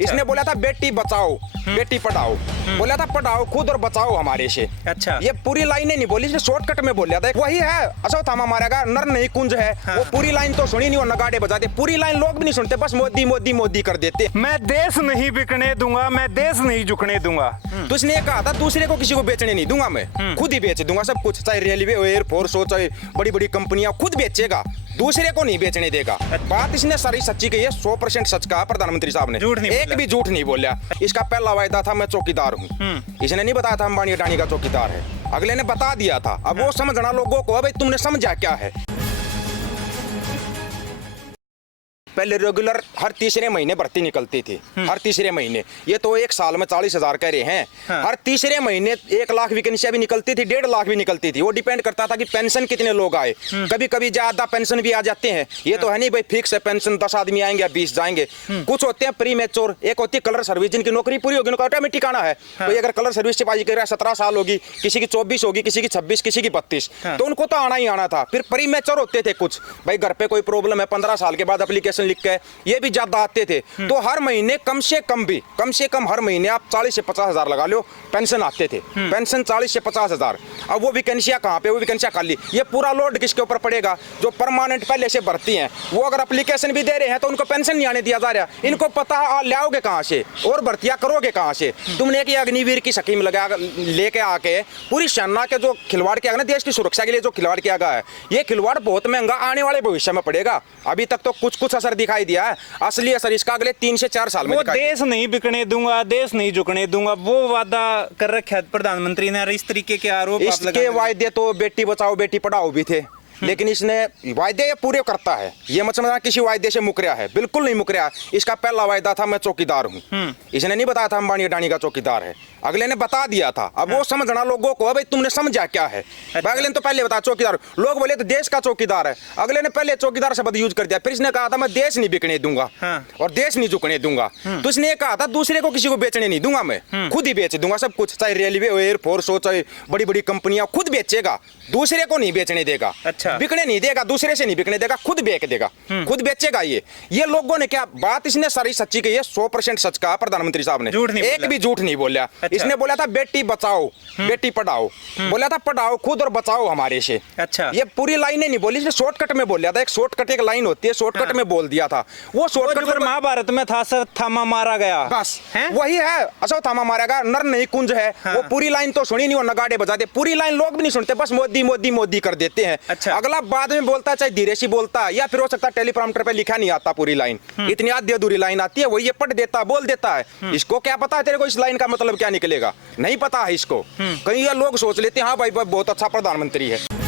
इसने बोला था बेटी बचाओ बेटी पढ़ाओ, बोला था पढ़ाओ खुद और बचाओ हमारे से। अच्छा, ये पूरी लाइनें नहीं बोली, इसने शॉर्टकट में बोल लिया था। वही है अश्वत्थामा मारेगा नर नहीं कुंज है। हाँ। वो पूरी लाइन तो सुनी नहीं और नगाड़े बजाते, पूरी लाइन लोग भी नहीं सुनते, बस मोदी मोदी मोदी कर देते। मैं देश नहीं बिकने दूंगा, मैं देश नहीं झुकने दूंगा। तो इसने कहा था दूसरे को किसी को बेचने नहीं दूंगा, मैं खुद ही बेच दूंगा सब कुछ, चाहे रेलवे एयरफोर्स हो, चाहे बड़ी बड़ी कंपनियां, खुद बेचेगा, दूसरे को नहीं बेचने देगा। बात इसने सारी सच्ची कही है, 100% सच कहा प्रधानमंत्री साहब ने, झूठ नहीं एक बोला। भी झूठ नहीं बोला। इसका पहला वायदा था मैं चौकीदार हूँ, इसने नहीं बताया था अंबानी अडानी का चौकीदार है, अगले ने बता दिया था। अब वो समझना लोगों को, भाई तुमने समझा क्या है। पहले रेगुलर हर तीसरे महीने भर्ती निकलती थी, हर तीसरे महीने। ये तो एक साल में 40,000 कह रहे हैं। हाँ। हर तीसरे महीने 1 लाख वैकेंसियां भी निकलती थी, 1.5 लाख भी निकलती थी। वो डिपेंड करता था कि पेंशन कितने लोग आए, कभी कभी ज्यादा पेंशन भी आ जाते हैं। ये तो है नहीं भाई फिक्स है पेंशन, 10 आदमी आएंगे या 20 जाएंगे। कुछ होते हैं प्री मैच्योर, एक होती है कलर सर्विस, जिनकी नौकरी पूरी होगी उनका ऑटोमेटिक आना है। तो अगर कलर सर्विस सिपाही कर रहा है 17 साल होगी, किसी की 24 होगी, किसी की 26, किसी की 32, तो उनको तो आना ही आना था। फिर प्री मैच्योर होते थे कुछ, भाई घर पे कोई प्रॉब्लम है, 15 साल के बाद एप्लीकेशन लिख के, ये भी ज्यादा आते थे। तो हर महीने कम से कम हर महीने आप 40 से 50 हजार लगा लो पेंशन आते थे। पेंशन 40 से 50 हजार। अब वो वैकेंसियां कहाँ पे, वो वैकेंसियां खाली। ये पूरा लोड किसके ऊपर पड़ेगा? जो परमानेंट पहले से भर्ती हैं, वो अगर एप्लीकेशन भी दे रहे हैं तो उनको पेंशन नहीं आने दिया जा रहा। इनको पता लाओगे कहाँ से और भर्तियां करोगे कहाँ से? तुमने एक अग्निवीर की स्कीम लगा लेके आके पूरी सेना के जो खिलवाड़ किया ना, देश की सुरक्षा के लिए जो खिलवाड़ किया गया है, ये खिलवाड़ बहुत महंगा आने वाले भविष्य में पड़ेगा। अभी तक तो कुछ असर दिखाई दिया है, असली असर इसका अगले 3 से 4 साल में वो दिखाई। देश नहीं बिकने दूंगा, देश नहीं झुकने दूंगा, वो वादा कर रखा है प्रधानमंत्री ने। इस तरीके के आरोप आप इसके लगा वायदे तो बेटी बचाओ बेटी पढ़ाओ भी थे, लेकिन इसने वायदे ये पूरे करता है। ये मत समझना किसी वायदे से मुकरिया है, बिल्कुल नहीं मुकरिया। इसका पहला वायदा था मैं चौकीदार हूँ, इसने नहीं बताया था अंबानी अडानी का चौकीदार है, अगले ने बता दिया था। अब वो समझना लोगों को, भाई तुमने समझा क्या है। अगले ने तो पहले बताया चौकीदार, लोग बोले तो देश का चौकीदार है, अगले ने पहले चौकीदार शब्द यूज कर दिया। फिर इसने कहा था मैं देश नहीं बिकने दूंगा और देश नहीं झुकने दूंगा। तो इसने ये कहा था दूसरे को किसी को बेचने नहीं दूंगा, मैं खुद ही बेच दूंगा सब कुछ, चाहे रेलवे एयरफोर्स हो, चाहे बड़ी बड़ी कंपनियां, खुद बेचेगा, दूसरे को नहीं बेचने देगा। अच्छा। बिकने नहीं देगा, दूसरे से नहीं बिकने देगा, खुद बेच देगा, खुद बेचेगा। ये लोगों ने क्या बात इसने सारी सच्ची कही है, 100% सच कहा प्रधानमंत्री साहब ने, झूठ नहीं एक बोला। भी झूठ नहीं बोला। अच्छा। इसने बोला था बेटी बचाओ बेटी पढ़ाओ, बोला था पढ़ाओ खुद और बचाओ हमारे से। अच्छा। ये पूरी लाइनें नहीं बोली, इसने शॉर्टकट में बोल लिया था। एक शॉर्टकट एक लाइन होती है, शॉर्टकट में बोल दिया था। वो शॉर्टकट पर महाभारत में था अश्वत्थामा मारा गया। बस हैं? वही है अश्वत्थामा मारेगा नर नहीं कुंज है। वो पूरी लाइन तो सुनी नहीं और नगाड़े बजाते, पूरी लाइन लोग भी नहीं सुनते, बस मोदी मोदी मोदी कर देते हैं। अच्छा। अगला बाद में बोलता है, चाहे धीरे से बोलता है, या फिर हो सकता है टेलीप्रॉम्प्टर पे लिखा नहीं आता पूरी लाइन, इतनी आधी अधूरी लाइन आती है, वो ये पढ़ देता है, बोल देता है। इसको क्या पता है तेरे को इस लाइन का मतलब क्या निकलेगा? नहीं पता है इसको। कहीं ये लोग सोच लेते हैं हाँ भाई बहुत अच्छा प्रधानमंत्री है।